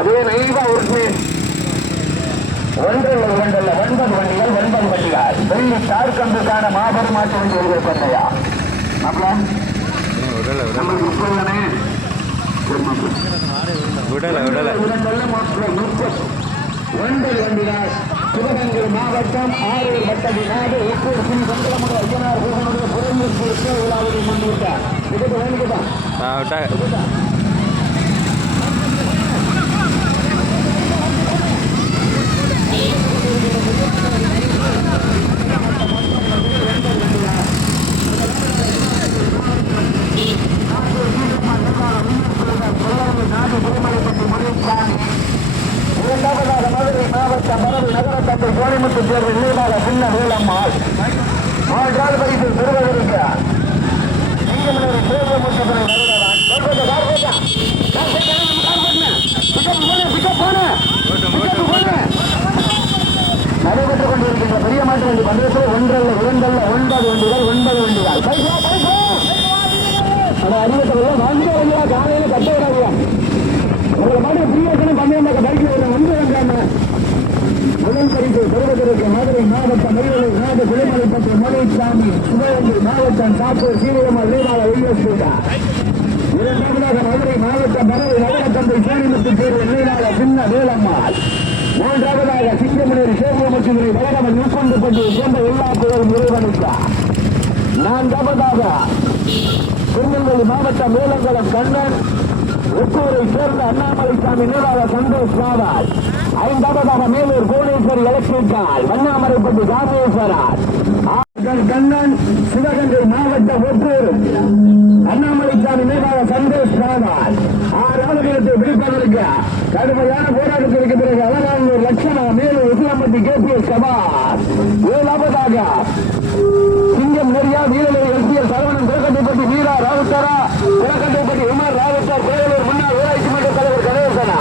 அதே நெய்வா உறுப்பு ஒன்றல்ல இரண்டல்ல 9 வண்டிகள் 9 வண்டிகள் வெள்ளி தார்கம்புக்கான மாபெரும் மாற்று வண்டி எழுதியா சிவகங்கை மாவட்டம் ஆரூர் வட்டதி நாடு ஒப்பூர் ஸ்ரீ சந்திரமுக ஐயனார் கோகனுடைய புறநூற்று விழாவை முன்னிட்டார். இரண்டாவதாக மதுரை மாவட்டம் பரவி நகரத்தந்தை கோணிமுத்து தேர்வு நினைவாக சின்ன வேலம்மாள். மூன்றாவது பரிசில் பெறுவதற்கு சிங்கமனூர் சேவமுத்துறை நடைபெற்றுக் கொண்டிருக்கின்ற பெரிய மாட்டு வண்டி பந்தயத்தில் ஒன்றல்ல இரண்டல்ல 9 வண்டிகள் 9 வண்டிகள் அறிவித்தவர்கள வாங்கியா காலையில கட்ட விடாதியா உங்களை மாதிரி பிரியோசனம் பண்ண பைக்கில் வந்து வந்தாங்க. முதல் பரிசு பெறுவதற்கு மதுரை மாவட்டம் மயிலை நாடு குளிமலைப்பட்ட மலைசாமி சிவகங்கை மாவட்டம் சாப்பூர் சீனியம்மாள் நீராள வெள்ளஸ்பீட்டார். இரண்டாவதாக மதுரை மாவட்டம் பரவை நகரத்தந்தை சோனிமுத்து தேர்வு நீராள சின்ன வேலம்மாள். மூன்றாவதாக சிங்கமனூர் சேவமுத்துறை வளரவன் உட்கொண்டுபட்டு சேர்ந்த எல்லா புகழும் இறைவனுக்கார். நான்காவதாக திருநெல்வேலி மாவட்டம் மேலங்குளம் கண்ணன் ஒக்கூரை சேர்ந்த அண்ணாமலைசாமி நீராள சந்தோஷ் ராவல். ஐந்தாவதாக மேலூர் புவனேஸ்வரி எலக்ட்ரிக்கால் வண்ணாமரைப்பட்டி காமேஸ்வரர் கண்ணன் சிவகங்கை மாவட்டம் ஒக்கூர் அண்ணாமலைசாமி நீராள சந்தோஷ் ராவல். 6 ஆளுநருக்கு விடுப்பதற்கு கடுமையான போராட்டத்திற்கு பிறகு அலங்காநல்லூர் லட்சணா மேலூர் உசிலம்பட்டி கேபிஎஸ் சபார். 7ஆவதாக சிங்கம் நெறியா வீரலை எஸ்பிஎஸ் சரவணன் குளக்கட்டைப்பட்டி வீரா ராவுத்தரா குளக்கட்டைப்பட்டி உமர் ராவுத்தர் பேரலூர் முன்னாள் ஊராட்சி மன்ற தலைவர் கணேசனா.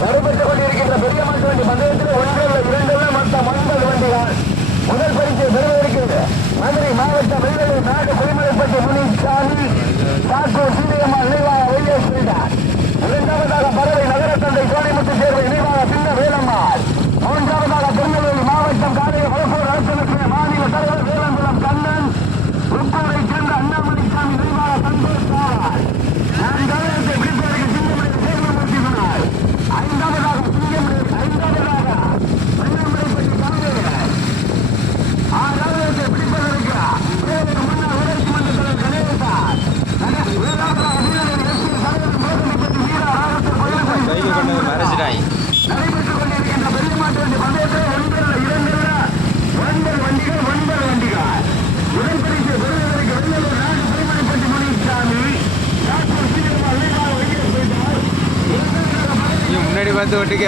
நடைபெற்றுக் கொண்டிருக்கின்ற பெரிய மாட்டு வண்டி பந்தயத்தில் ஒன்றல்ல இரண்டல்ல மொத்தம் 9 வண்டிகள். முதல் பரிசை பெறுவதற்கிறது மதுரை மாவட்டம் வெள்ளலை நாடு குளிமலைப்பட்டி முனிசாமி சாக்கூர் சீனியம்மாள் நினைவாக வெள்ளஸ்பீட்டார். இரண்டாவதாக பரவை நகரத்தந்தை கோணிமுத்து தேர்வு நினைவாக சின்ன வேலம்மாள். மூன்றாவதாக திருநெல்வேலி மாவட்டம் காலைய வளப்பூர் அரசு மாநில தலைவர் வேலங்குளம் கண்ணன் உப்பூரை சேர்ந்த அண்ணாமலைசாமி நினைவாக சந்தோஷ் ராவல். நான்காவதாக பிடிப்பதற்கு சிங்கமலை சேவமுத்தினார். ஐந்தாவதாக வண்ணாமலைப்பட்டி காமேஸ்வரர். 6ஆவதாக பிடிப்பதற்கு முன்னாள் ஊராட்சி மன்ற தலைவர் கணேசன். 7ஆவதாக வீரர்கள் எஸ்பி சரவணன் குளக்கட்டைப்பட்டி வீரா ராவுத்தர் கோயில்பட்டி நடைபெற்றுக் கொண்டிருக்கின்ற பெரிய மாட்டு வண்டி பந்தயத்தில் ஒன்றல்ல இரண்டல்ல 9 வண்டிகள் 9 வண்டிகள். முதல் பரிசு பெறுவதற்கு வெள்ளலூர் நாடு குளிமலைப்பட்டி முனிசாமி சாக்கூர் சீனியம்மாள் நீராள வெள்ளஸ்பீட்டார். முன்னாடி பார்த்து ஓட்டுக்க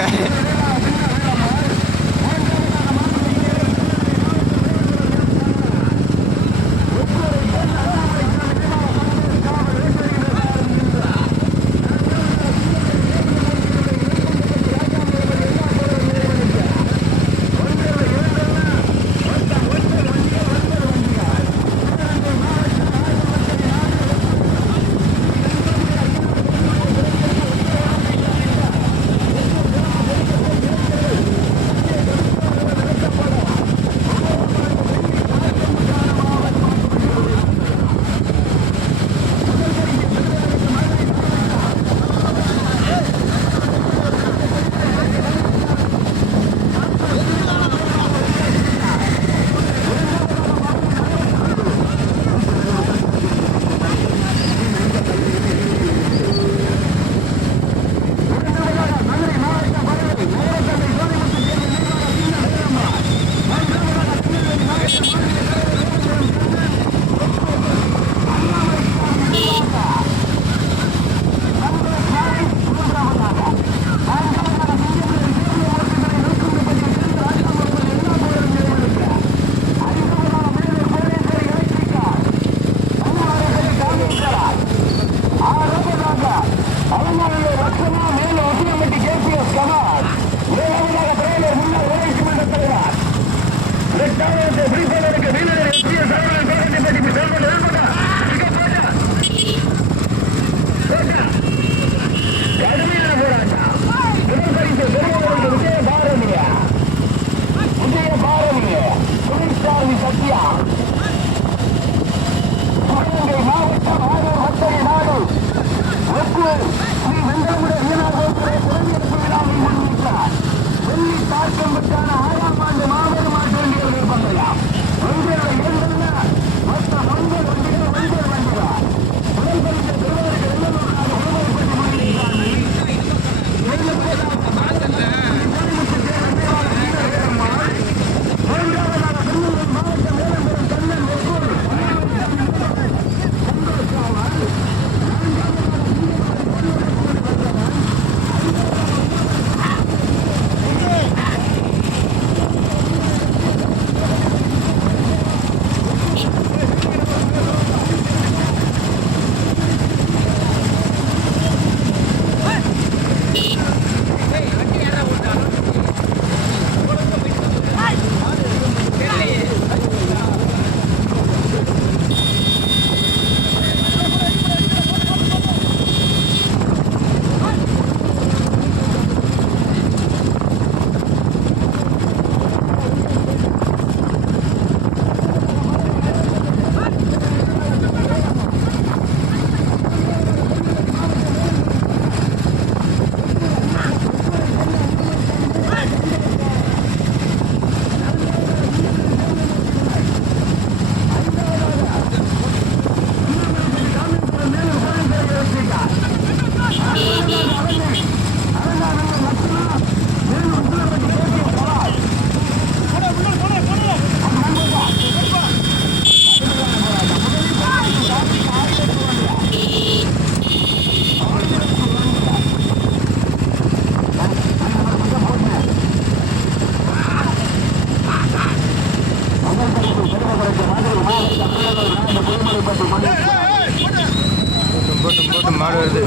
அடுத்து மாடு வருது.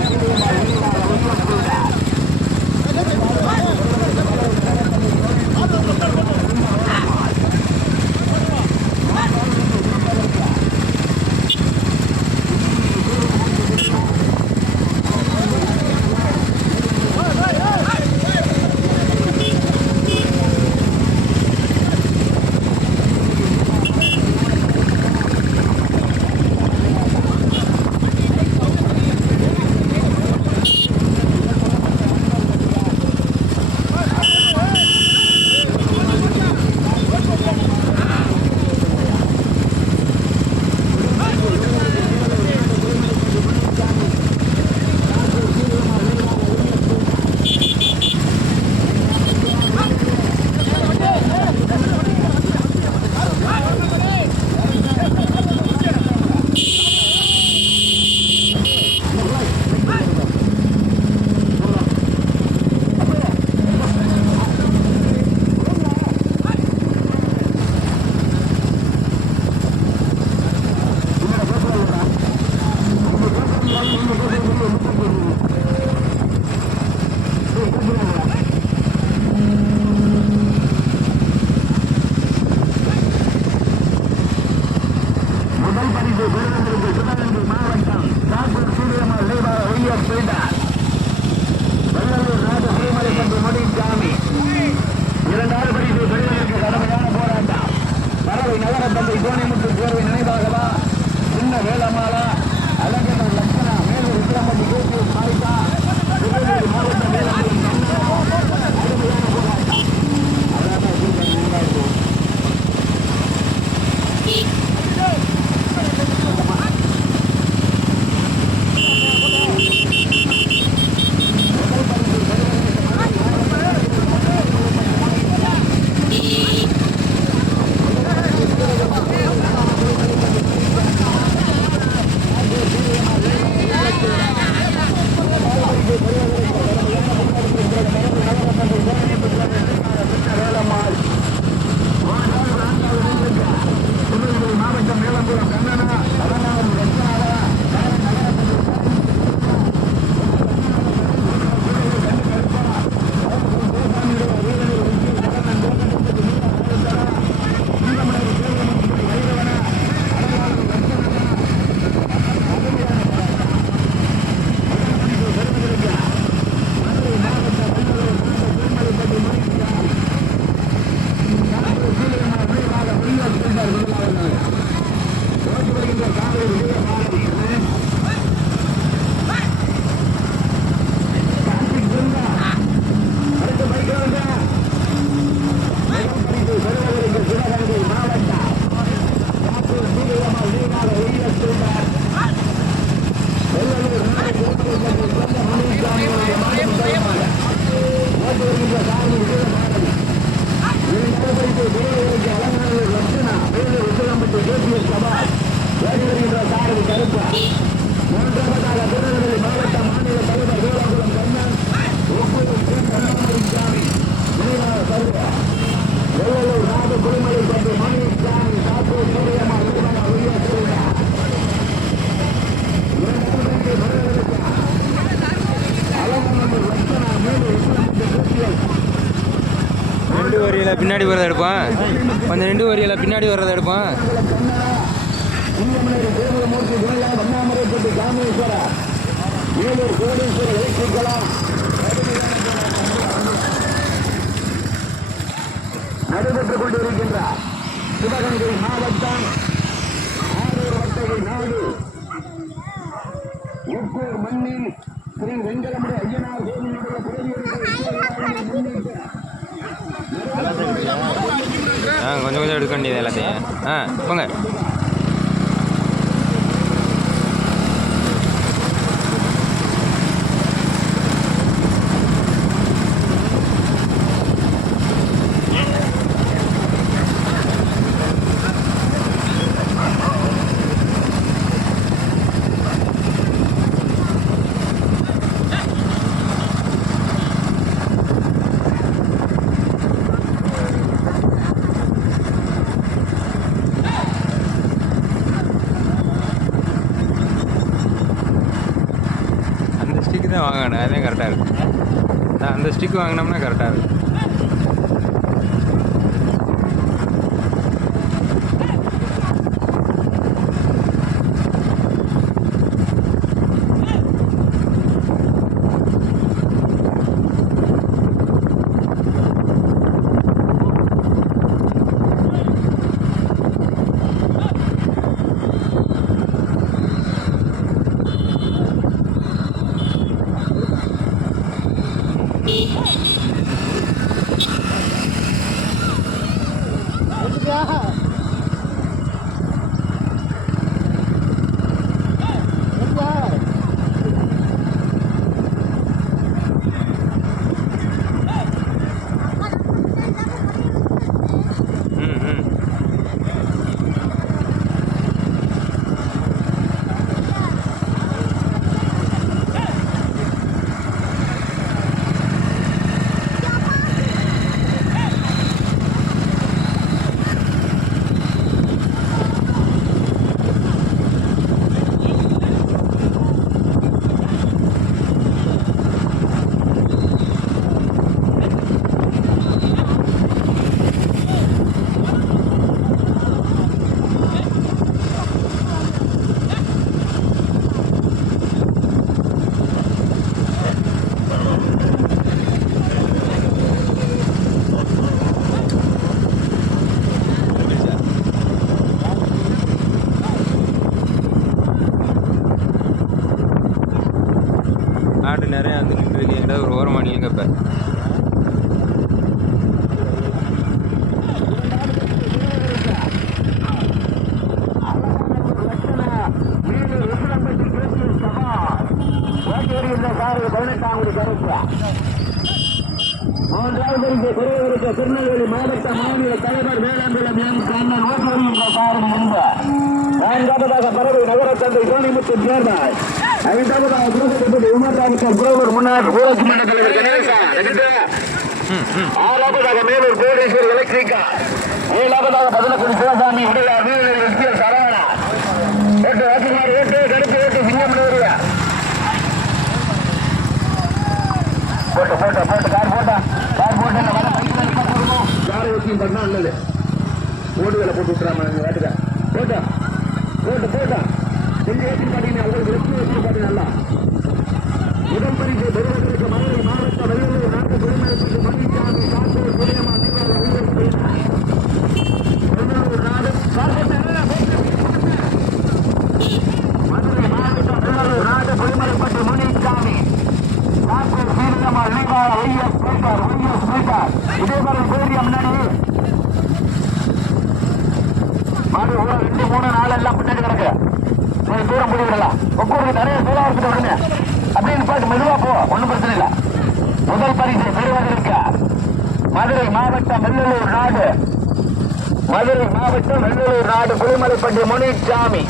பின்னாடி வரதை எடுப்பான். கொஞ்சம் 2 வரியில் பின்னாடி வர்றதை எடுப்பான். நடைபெற்றுக் கொண்டிருக்கின்றார் சிவகங்கை மாவட்டம் ஆரூர் வட்டகை நாடு உப்பூர் மண்ணில் ஸ்ரீ வெங்கடமுடி ஐயனார் கோவிலுடைய முன்னிட்டு கொஞ்சம் கொஞ்சம் எடுக்க வேண்டியது எல்லாத்தையும். போங்க. ஸ்டிக்கு தான் வாங்கணும், அதுதான் கரெக்டாக இருக்கும். அந்த ஸ்டிக் வாங்கினோம்னா கரெக்டாக இருக்கும். ஆடு நிறையா வந்து நின்றுருக்கு. என்கிட்ட ஒரு ஓரமாக நிற்கப்ப திருநெல்வேலி மாவட்ட மாநில தலைவர் வேளாண்குளம் எம் கண்ணன் ஓட்டுநர் நான்காவதாக பறவை நகரத்தந்தை சோனிமுத்து சேர்ந்தார். ஐந்தாவதாக புரட்சி உமர்ராமன் புரோவர் முன்னாள் ஊராட்சி மன்ற தலைவர் கணேசன். ஆறாவதாக மேலூர் கோடீஸ்வரி எலக்ட்ரிக்கா. ஏழாவதாக பதிலக்குடி சிவசாமி உடையார் சரவணா. ஓட்டு வாக்குமாறு ஓட்டு கருத்து ஓட்டு சிங்கம் போட்டு போட்டு போட்டு கார் போட்டா கார் போட்டு காரை வச்சு பண்ணா நல்லது. ஓடுகளை போட்டு விட்டுறாம வேட்டுக்க போட்டா போட்டு போட்டா செஞ்சு ஏற்றி பாத்தீங்கன்னா உங்களுக்கு வெற்றி வச்சு பாத்தீங்க. நல்லா முதல் பரிசு பெறுவதற்கு மதுரை மாவட்ட வெள்ளூர் நாட்டு குடிமக்களுக்கு மணிச்சாமி காத்தூர் புரியமா மதுரை மாவட்ட வெள்ளூர் நாட்டு குடிமக்களுக்கு மணிச்சாமி காத்தூர் சீரமா லீவா ஒய்எஸ் ஸ்பீக்கர் இதே மாதிரி பேரிய முன்னாடி மாடு 2 3 4 எல்லாம் பின்னாடி கிடக்கு. தூரம் போயிடலாம். ஒவ்வொரு நிறைய தூரம் இருக்குது உடனே அப்படின்னு பார்த்து மெதுவா போ, ஒன்றும் பிரச்சனை இல்லை. முதல் பரிசு பெறுவதற்கு மதுரை மாவட்டம் வெள்ளலூர் நாடு புலிமலைப்பட்டி முனிச்சாமி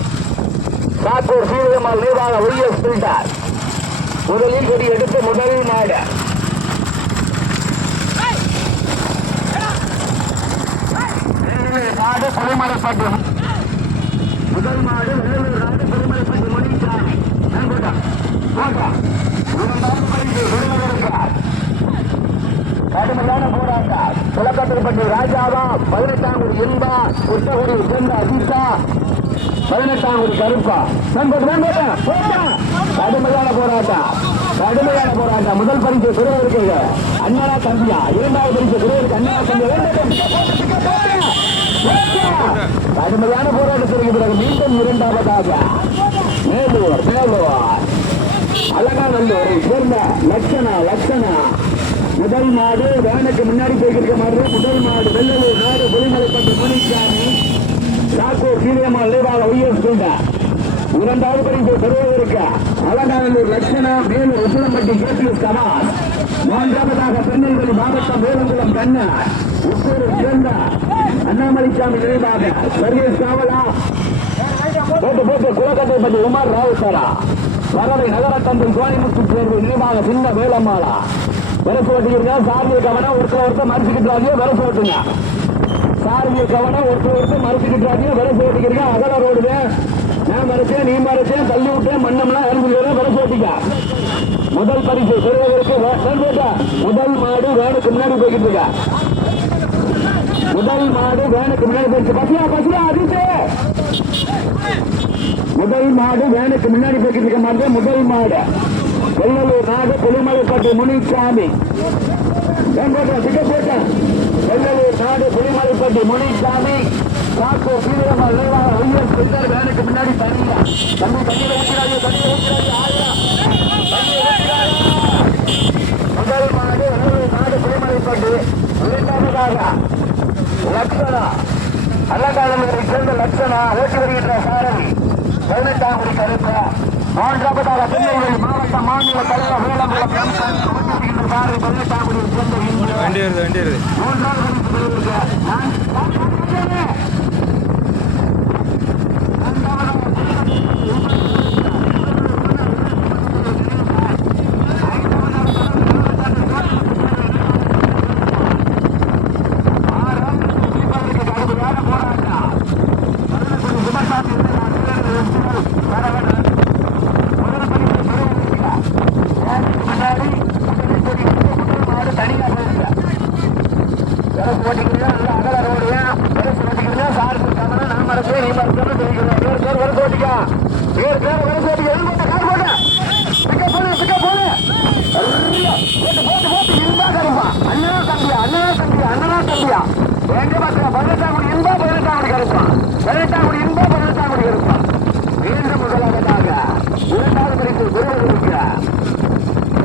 சாத்தூர் சீரகம்மாள் நீவாக ஒய்எஸ் பில்டர் முதலில் கொடி எடுத்து முதல் மாடு புலிமலைப்பட்டி முதல் மாடு வெள்ளலூர் நாடு புலிமலைப்பட்டி முனிச்சாமி கடுமையான போராட்டம். குளக்கத்திற்பட்டி ராஜாவா, 18ஆம் இன்பா, உத்தகுடி சென்ற அஜிதா, 18ஆம் கருப்பா. கடுமையான போராட்டம். முதல் பரிசு பெறுவதற்கு அண்ணா தம்பியா, இரண்டாவது பரிசு பெறுவதற்கு அண்ணா தம்பியா. கடுமையான போராட்டத்திற்கு பிறகு மீண்டும் இரண்டாவதாக மேலூர் அலங்காநல்லூரை சேர்ந்த லட்சணா முதல் மாடு வேனுக்கு முன்னாடி போய்கிருக்க மாதிரி முதல் மாடு வெள்ளலூர் நாடு புலிமலைப்பட்டி முனிச்சாமி சாக்கூர் சீரியம்மாள் நீவாக ஒய்எஸ் பில்டர். இரண்டாவது பரிசு பெறுவதற்கு அலங்காநல்லூர் லட்சணா, மேலூர் உசிலம்பட்டி கேபிஎஸ் கமால். மூன்றாவதாக திருநெல்வேலி மாவட்டம் வேலங்குளம் கண்ணா உத்தூர் சேர்ந்த அண்ணாமலைசாமி நினைவாக சர்வீஸ் காவலா போட்டு குளக்கட்டைப்பட்டி உமர் ராவுசாரா. பறவை நகரத்தந்தை கோணிமுத்து சேர்வு நினைவாக சின்ன வேலம்மாளா. விரசு ஓட்டிக்கிறீங்க. சார்பிய கவனம் ஒருத்தர் மறைச்சிக்கிட்டாதீங்க. விரசு ஓட்டுங்க. சார்பிய கவனம் ஒருத்தர் மறைச்சிக்கிட்டாதீங்க. விரசு ஓட்டிக்கிறீங்க. அகல ரோடுவே நான் மறைச்சேன், நீ மறைச்சேன், தள்ளி விட்டேன், மண்ணம்லாம் இறந்து விரசு ஓட்டிக்க. முதல் பரிசு பெறுவதற்கு முதல் மாடு வேனுக்கு முன்னாடி போய்கிட்டு இருக்கா. முதல் மாடு வேனுக்கு முன்னாடி போயிடுச்சு. பசியா அதிர்ச்சி. முதல் மாடு வேனுக்கு முன்னாடி போய்கிட்டு இருக்க மாதிரி முதல் மாடு வெள்ளலூர் நாடு புலிமலைப்பட்டி முனிசாமி. வெள்ளலூர் நாடு புலிமலைப்பட்டி முனிசாமி காக்கு தீவிரமா விரைவாக உயர் சென்றார். வேனுக்கு முன்னாடி தனியா தண்ணி தண்ணியில் ஊற்றாது முதல் மாடு வெள்ளலூர் நாடு புலிமலைப்பட்டி. இரண்டாவதாக லட்சணா அல்லங்காலத்தை சேர்ந்த லட்சணா ஓட்டி வருகின்ற சாரதி 18ஆம் குடி கருப்பா. மூன்றாவதாக திருநெல்வேலி மாவட்ட மாநில தலைவர் வேலங்குளம் சாரதி 18ஆம் குடியை சேர்ந்த வண்டி வருது மூன்றாவது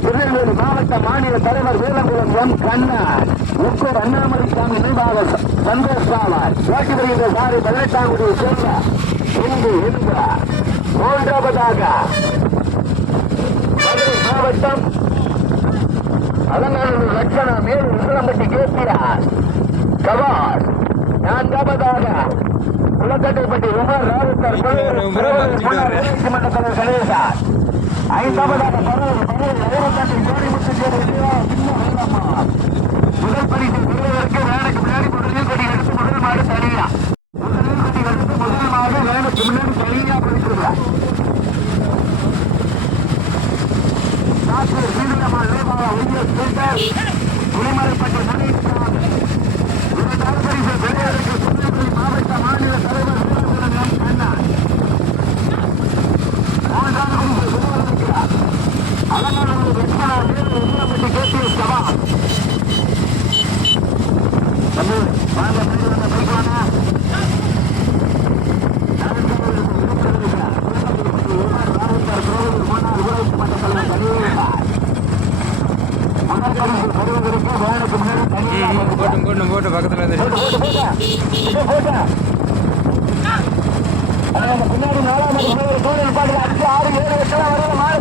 திருநெல்வேலி மாவட்ட மாநில தலைவர் வேலங்குளம் எம் கண்ணா உக்கூர் அண்ணாமலைசாமி நினைவாக சந்தோஷ் ராவார் ஓட்டி வருகின்ற சாரி 18ஆம் குடியை சேர்ந்த மூன்றாவதாக மதுரை மாவட்டம் அலங்காநல்லூர் லட்சணா மேல் உசிலம்பட்டி கேபிஆர் கவாஸ். நான்காவதாக குளக்கட்டைப்பட்டி உமர் ராவுத்தர் மன்ற தலைவர் கணேசார். ஐந்தாவதாக முதல் பரிசு பெறுவதற்கு வேனுக்கு முன்னாடி முதலில் கொடி எடுத்து முதல் மாடு தனியா முதல் மாடு வேனுக்கு முன்னாடி தனியா போயிட்டு புலிமலைப்பட்டி முனிசாமி. இரண்டாவது பரிசு பெறுவதற்கு திருநெல்வேலி மாவட்ட மாநில தலைவர் வேலங்குளம் கண்ணா. மூன்றாவது பரிசு பெறுவதற்கிறார் அலங்காநல்லூர் லட்சணா மேல் உசிலம்பட்டி கேபிஎஸ் கவாஸ். வாங்க பைக்கானா போட்டு பக்கத்தில் வந்து பின்னாடி 4ஆவது சூழல் பாட்டு 5 6 7 8 வரையில மாடு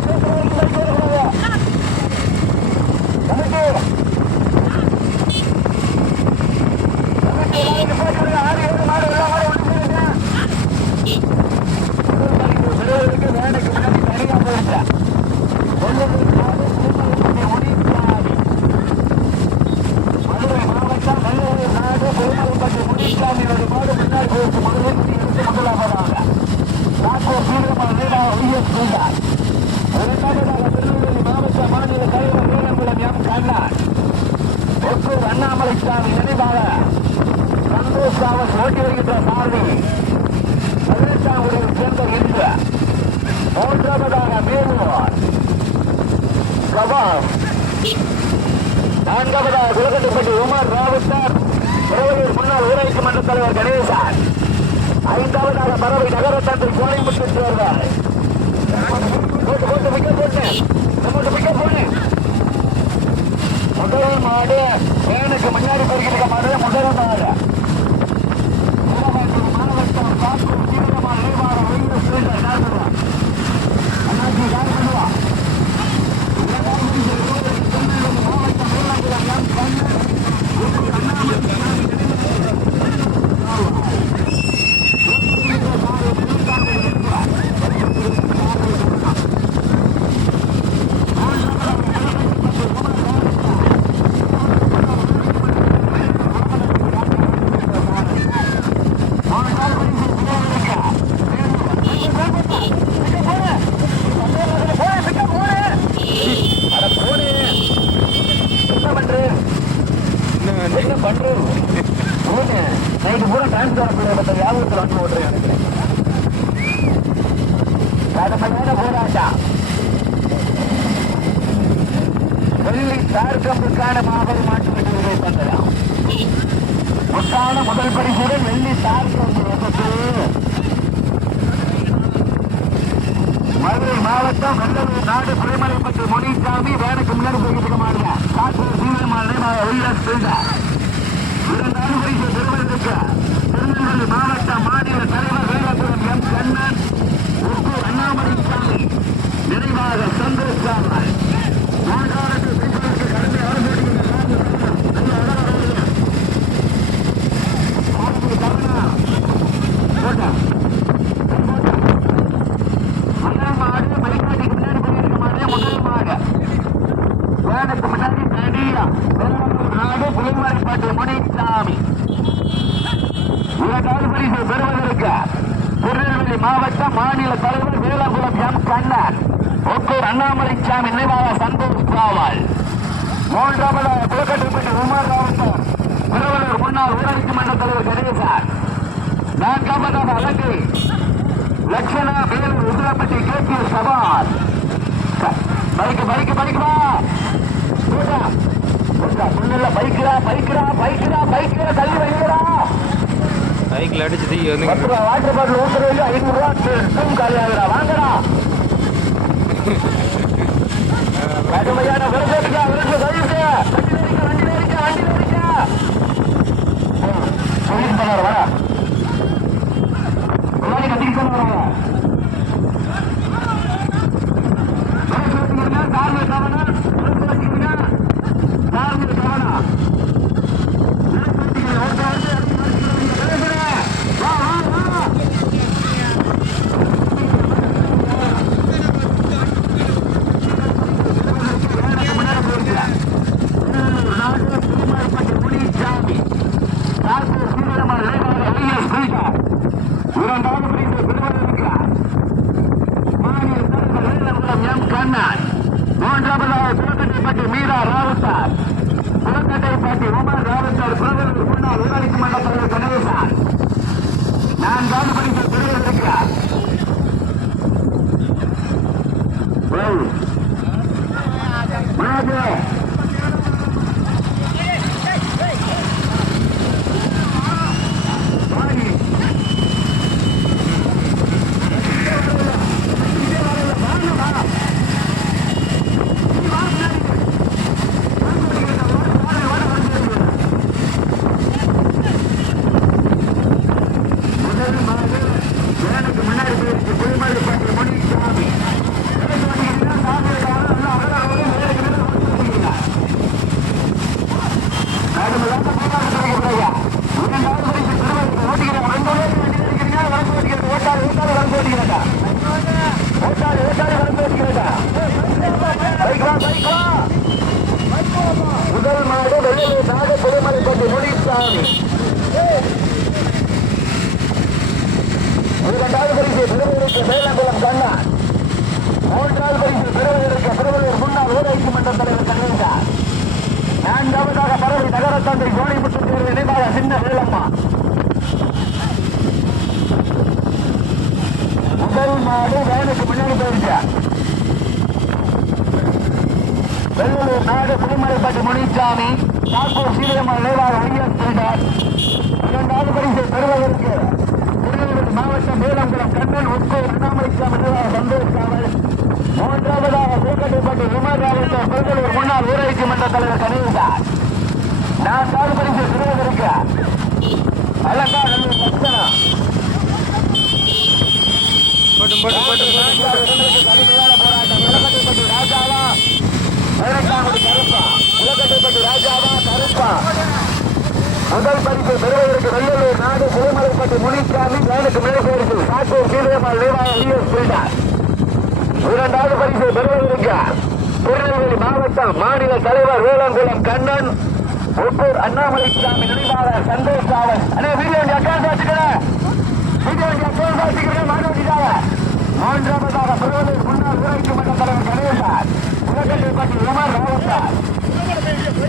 அண்ணாமலைசாமி நினைவாக சந்தோஷ் ராவத் ஓட்டி வருகின்ற சாரதி 18ஆம் குடியை சேர்ந்த இன்று. மூன்றாவதாக மேலூர் கவாஸ். நான்காவதாக குளக்கட்டைப்பட்டி உமர் ராவுத்தர் திருவையூர் முன்னாள் ஊராட்சி மன்ற தலைவர் கணேசன். ஐந்தாவதாக பறவை நகர தந்தை கோயம்புத்தூர் சேர்ந்தார். முதல் மாடு வேனுக்கு முன்னாடி போய்கிட்டு மாடு முதல் மாடு மாவட்டம் காக்கும் தீவிரமா நிர்வாக ஒன்று சொல்லுவா அண்ணாச்சி யார் பண்ணுவா மாவட்டம் வெள்ளி தார்கம்புக்கான மாபெரும் மாட்டு வண்டிகளை பண்ணலாம். முத்தான முதல் பரிசுடன் வெள்ளி தார்கம்பு மதுரை மாவட்டம் வெள்ளலூர் நாடு புலிமலைப்பட்டு முனிசாமி வேலைக்கு முன்னாடி போய்கிட்டு மாறுங்க. காசூர் சீவனமான இரண்டாவது பரிசு பெறுவதற்கு திருநெல்வேலி மாவட்ட மாநில தலைவர் வேலாபுரம் எம் கண்ணன் அண்ணாமலைசாமி நினைவாக சந்தோஷாமல் மூன்றாவது பெண்களுக்கு கடமை முதல் மாடு மலைக்காட்டிக்கு முன்னாடி போயிருக்க மாதிரி முதல் மாடு வேனுக்கு முன்னாடி தனியா நாடு புலிமலைப்பாட்டு முனிசாமி இரண்டாவது பரிசு பெறுவதற்கு திருநெல்வேலி மாவட்ட மாநில தலைவர் வேலாபுரம் எம் கண்ணன் ஒக்கூர் அண்ணாமலைசாமி நினைவாக சந்தோஷ் காவல் மூன்றாவதாக புலக்கட்டுப்பட்டி உமர் ராவத்தர் திருவள்ளூர் முன்னாள் ஊராட்சி மன்ற தலைவர் கணேசன் நான்காவதாக அலங்கை லட்சணா வேலூர் உதிரப்பட்டி கேபிய சவால் பைக்கு வா பைக்கில தள்ளி வைக்கிறா பைக்கில் அடிச்சு தூக்கி வந்து வாட்டர் பாட்டில் ஊத்துறது 500 ரூபா டூம் காலி ஆகுறா வாங்குறா கடுமையான விருதுக்கா விருது கழிச்சு வண்டி பண்ணாரு வர முன்னாடி கட்டிக்கிட்டு வராங்க தார்மீக கவனா தார்மீக கவனா இரண்டாவது பிரிவு பெறுவதற்கு மாநில தலைவர் வேலாபுரம் எம் கண்ணன் மூன்றாவதாக புலக்கட்டைப்பட்டி மீரா ராவுத்தார் புலக்கட்டைப்பட்டி உமர் ராவுத்தார் பிரதமர் முன்னாள் ஊராட்சி மன்ற தலைவர் கணேசன் நான்காவது பரிசு பெறுவதற்கு முதல் மாடு வெள்ளலூர் நாடு புலிமலைப்பட்டி முனிசாமி இரண்டாவது பரிசு பெறுவதற்கு வேலாங்குளம் கண்ணன் மூன்றாவது பரிசு பெறுவதற்கு திருவள்ளூர் முன்னாள் ஊராட்சி மன்ற தலைவர் கணேசன் நான்காவதாக பரவி நகரத்தந்தை கோணிமுத்து தேர்வு நினைவாக சின்ன வேலம்மா முதல் மாடு வேனுக்கு முன்னாடி போயிருச்சு வெள்ளலூர் நாடு புலிமலைப்பட்டி முனிசாமி நாகூர் சீரியம்மா நினைவாக ஐயன் செய்தார் இரண்டாவது பரிசு பெறுவதற்கு திருநெல்வேலி மாவட்டம் வேலங்குளம் கண்ணன் ஒக்கூர் அண்ணாமலைசாமி நினைவாக சந்தோஷ் காவல் மூன்றாவதாக புலக்கட்டைப்பட்டி உமர் ராவத்தர் பெங்களூர் முன்னாள் ஊராட்சி மன்ற தலைவர் கணேசன் நான்காவது பரிசு பெறுவதற்கு அலங்கா நல்லூர் லட்சணா கடுமையான போராட்டம் புலக்கட்டைப்பட்டி ராஜாவா புலக்கட்டைப்பட்டி ராஜாவா கருப்பா முதல் பரிசு பெறுவதற்கு வெள்ளலூர் நாடு புலிமலைப்பட்டி முனிசாமி வேனுக்கு மேற்பரிசு காட்டூர் சீரியம்மாள் நினைவாக ஐஎஸ் பில்டர் இரண்டாவது பரிசு பெறுவதற்கு திருநெல்வேலி மாவட்டம் மாநில தலைவர் வேளாங்குளம் கண்ணன் ஒக்கூர் அண்ணாமலைசாமி நினைவாக சந்தோஷ் காவல் வீடியோ அக்கௌண்ட் வச்சுக்கிறேன் மாடு வச்சுக்காங்க மூன்றாவதாக பெறுவதற்கு முன்னாள் ஊராட்சி மன்ற தலைவர் கணேசன் புலக்கட்டைப்பட்டி உமர் ராவுத்தார்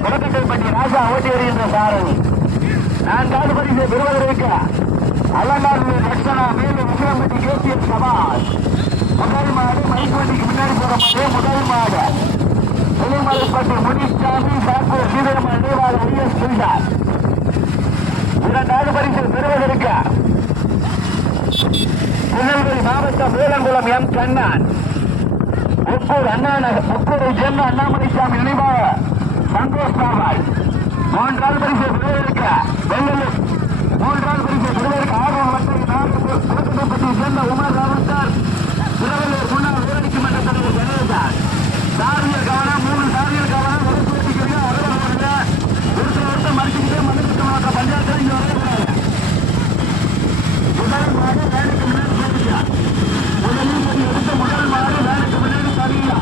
புலக்கட்டைப்பட்டி ராஜா ஓட்டி வருகின்ற சாரணி நான்காவது பரிசு பெறுவதற்கு அலங்காநல்லூர் லட்சணா மேலும் விக்ரம்பட்டி கேபிஎம் சவால் முதல் மாடு மைக் வண்டிக்கு முன்னாடி போற மாதிரி முதல் மாடு புலிமலைப்பட்டி முனிசாமி சாக்கூர் சீதரமன் நினைவாக ஐஎஸ் புரிந்தார். இரண்டாவது பரிசு பெறுவதற்கு திருநெல்வேலி மாவட்டம் வேலங்குளம் எம் கண்ணன், ஒக்கூரை சேர்ந்த அண்ணாமலைசாமி நினைவாக சந்தோஷ் பாபாய். மூன்றாவது பரிசு பெறுவதற்கு வெள்ளலூர். மூன்றாவது பரிசு பெறுவதற்கு ஆர்வம் வட்டத்தை சேர்ந்த உமர் ராவத்தார், திருவள்ளூர் முன்னாள் ஊரடிக்கு மன்ற தலைவர் கணேசார். சாரியல் கவனம், 3 சாரியல் கவனம், ஒருத்தர் மறுக்கிட்டு மனுக்க பஞ்சாயத்து இங்க வரக்கூடாது. முதல் மாடு வேலைக்கு முன்னாடி போயிடுச்சா, முதலில் எடுத்த முதல் மாடு வேலைக்கு முன்னாடி சரியா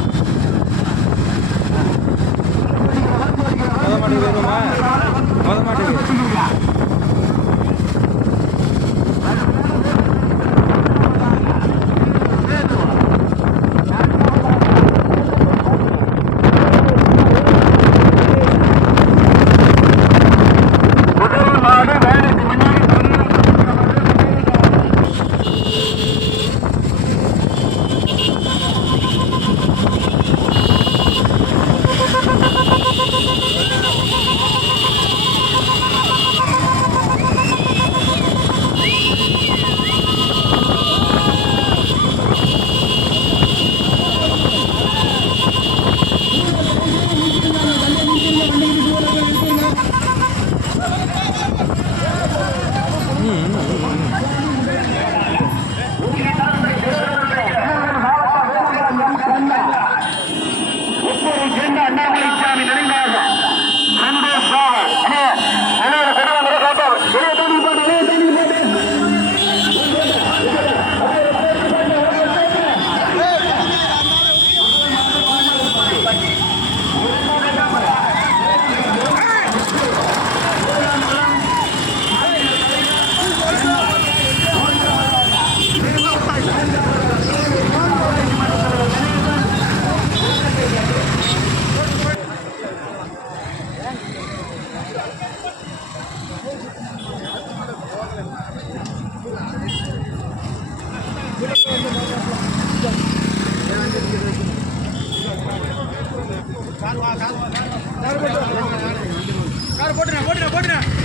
போட்டுறேன்